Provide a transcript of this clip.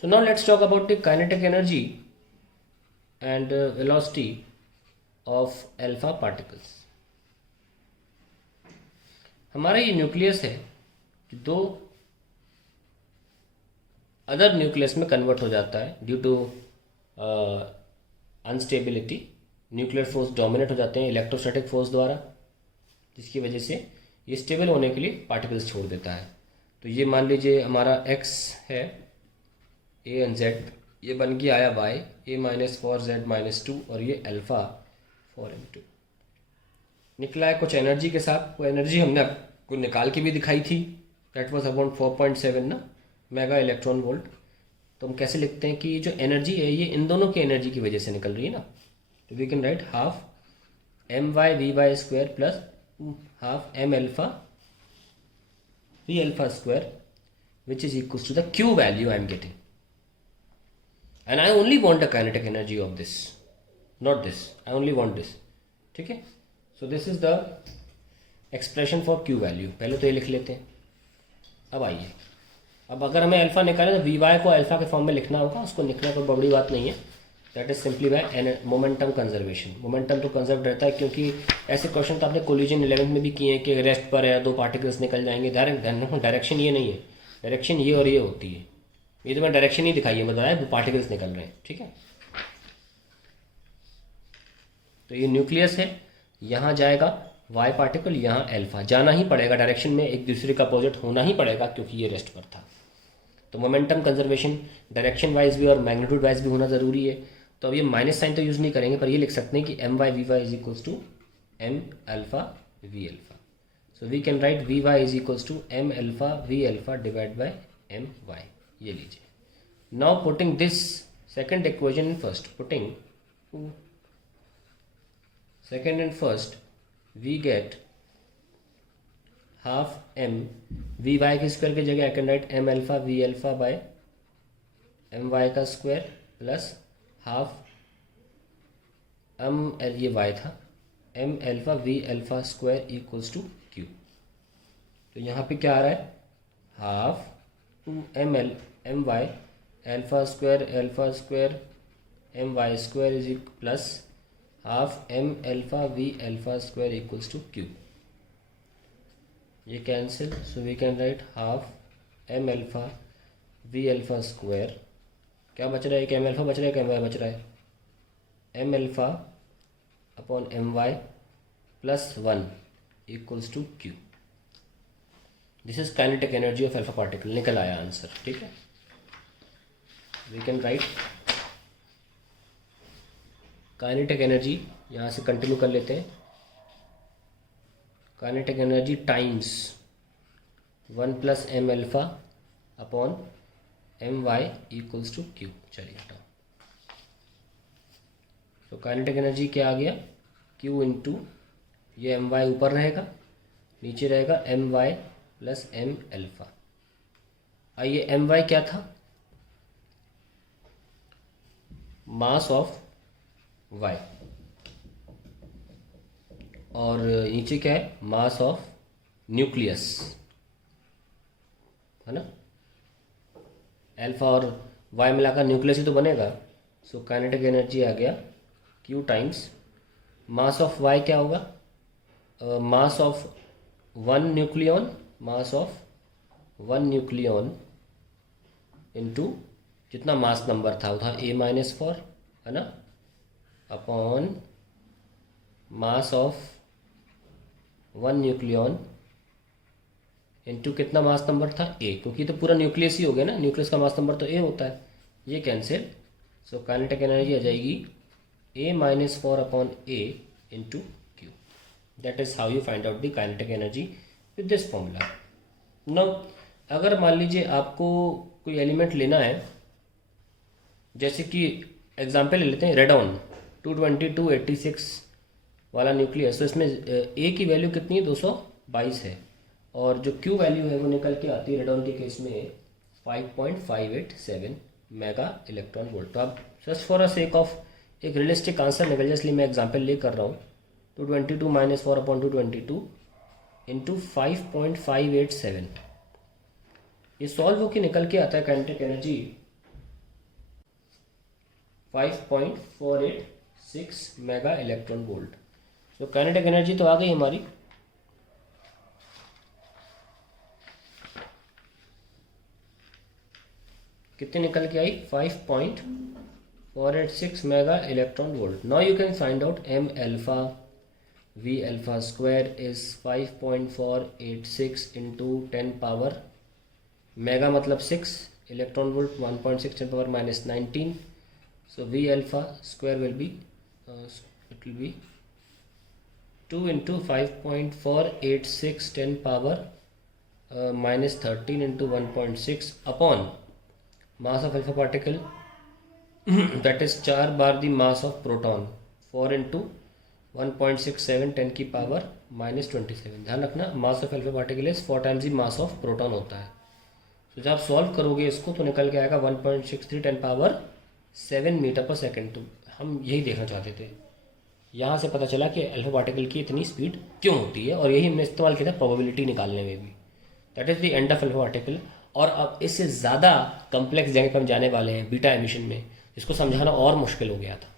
So now let's talk about the kinetic energy and velocity of alpha particles. हमारा ये nucleus है जो other nucleus में convert हो जाता है due to instability. Nuclear force dominate हो जाते हैं इलेक्ट्रोस्टैटिक फोर्स द्वारा, जिसकी वजह से ये स्टेबल होने के लिए पार्टिकल्स छोड़ देता है. तो ये मान लीजिए हमारा x है a एंड z, ये बन के आया y a-4z-2 और ये अल्फा 4m2 निकला है कुछ एनर्जी के साथ. वो एनर्जी हमने आपको निकाल के भी दिखाई थी. दैट वाज अबाउट 4.7 ना मेगा इलेक्ट्रॉन वोल्ट. तो हम कैसे लिखते हैं कि ये जो एनर्जी है ये इन दोनों की एनर्जी की वजह से निकल रही है ना. तो we can write half my/vy² plus half m∝ v∝² which is equals to the q value I am getting, and I only want the kinetic energy of this, not this. I only want this. ठीक है. So this is the expression for q value. पहले तो ये लिख लेते हैं. अब आइए, अब अगर हमें अल्फा निकालें तो वी वाई को अल्फा के फॉर्म में लिखना होगा. उसको लिखना कोई बड़ी बात नहीं है. That is simply by momentum conservation. Momentum तो कंजर्व रहता है क्योंकि ऐसे क्वेश्चन तो आपने कोलिजन 11 में भी किए हैं कि रेस्ट पर है, दो पार्टिकल्स निकल जाएंगे. डायरेक्शन ये नहीं है, डायरेक्शन ये और ये होती है. ये तो मैं डायरेक्शन ही दिखाई है, बताया दो पार्टिकल्स निकल रहे हैं. ठीक है. तो ये न्यूक्लियस है, यहाँ जाएगा वाई पार्टिकल, यहाँ अल्फा. जाना ही पड़ेगा डायरेक्शन में, एक दूसरे का अपोजिट होना ही पड़ेगा क्योंकि ये रेस्ट पर था. तो मोमेंटम कंजर्वेशन डायरेक्शन वाइज भी और मैग्नीट्यूड वाइज भी होना ज़रूरी है. तो अब ये माइनस साइन तो यूज़ नहीं करेंगे, पर ये लिख सकते हैं कि my/vy is equals to m∝ v∝. So we can write vy is equals to m∝ v∝ divide by my. ये लीजिए. Now putting this second equation in first, putting second and first, we get half m vy के square की जगह I can write m∝ v∝ by my का square plus half ये y था m∝ v∝² equals to q. तो यहाँ पे क्या आ रहा है, half my α² is plus half m∝ v∝² equals to q. ये cancel. So we can write half m∝ v∝². क्या बच रहा है, एक m∝ बच रहा है, एक my बच रहा है. m∝ upon my plus 1 equals to q. This is kinetic energy of alpha particle. निकल आया आंसर. ठीक है. We can write kinetic energy, यहाँ से कंटिन्यू कर लेते हैं. Kinetic energy times 1 plus m∝ upon my equals to q. चलिए हटाओ. तो काइनेटिक एनर्जी क्या आ गया, q इंटू ये my ऊपर रहेगा, नीचे रहेगा my प्लस m∝. आइए my क्या था, मास ऑफ y, और नीचे क्या है, मास ऑफ न्यूक्लियस, है ना. अल्फा और y मिलाकर न्यूक्लियस ही तो बनेगा. सो काइनेटिक एनर्जी आ गया q times mass of y. क्या होगा, mass of one nucleon, mass of one nucleon into जितना मास नंबर था वो था a-4, है ना, upon mass of one nucleon into कितना मास नंबर था a, क्योंकि तो पूरा न्यूक्लियस ही हो गया ना, न्यूक्लियस का मास नंबर तो a होता है. ये कैंसिल. सो काइनेटिक एनर्जी आ जाएगी a-4 upon a into q. That is how you find out the kinetic energy with this formula. Now अगर मान लीजिए आपको कोई एलिमेंट लेना है, जैसे कि एग्जांपल ले लेते हैं रेडॉन 22286 वाला न्यूक्लियस. तो इसमें a की वैल्यू कितनी है, 222 है, और जो q वैल्यू है वो निकल के आती है रेडॉन के केस में 5.587 मेगा इलेक्ट्रॉन वोल्ट. तो आप just for a sake of एक रियलिस्टिक आंसर निकल जाए इसलिए मैं एग्जांपल ले कर रहा हूँ. 222 - 4 अपॉन 222 इंटू 5.587. ये सॉल्व होकर निकल के आता है kinetic energy 5.486 mega electron volt. So kinetic energy तो आ गई हमारी। कितनी निकल के आई? 5.486 mega electron volt. Now you can find out m alpha v alpha square is 5.486 into 10 power, mega मतलब 6, electron volt 1.6 10 power minus 19. So v alpha square will be it will be 2 into 5.486 10 power minus 13 into 1.6 upon mass of alpha particle that is 4 bar the mass of proton, 4 into 1.67 10 की power -27। ध्यान रखना mass of alpha particle is 4 times the mass of proton होता है। तो जब आप solve करोगे इसको तो निकल के आएगा 1.63 10 पावर 7 मीटर पर सेकेंड। तो हम यही देखना चाहते थे, यहाँ से पता चला कि अल्फा पार्टिकल की इतनी स्पीड क्यों होती है, और यही हमने इस्तेमाल किया था प्रोबेबिलिटी निकालने में भी। That is the end of alpha particle. और अब इससे ज़्यादा कम्प्लेक्स जगह पर हम जाने वाले हैं बीटा एमिशन में, इसको समझाना और मुश्किल हो गया था।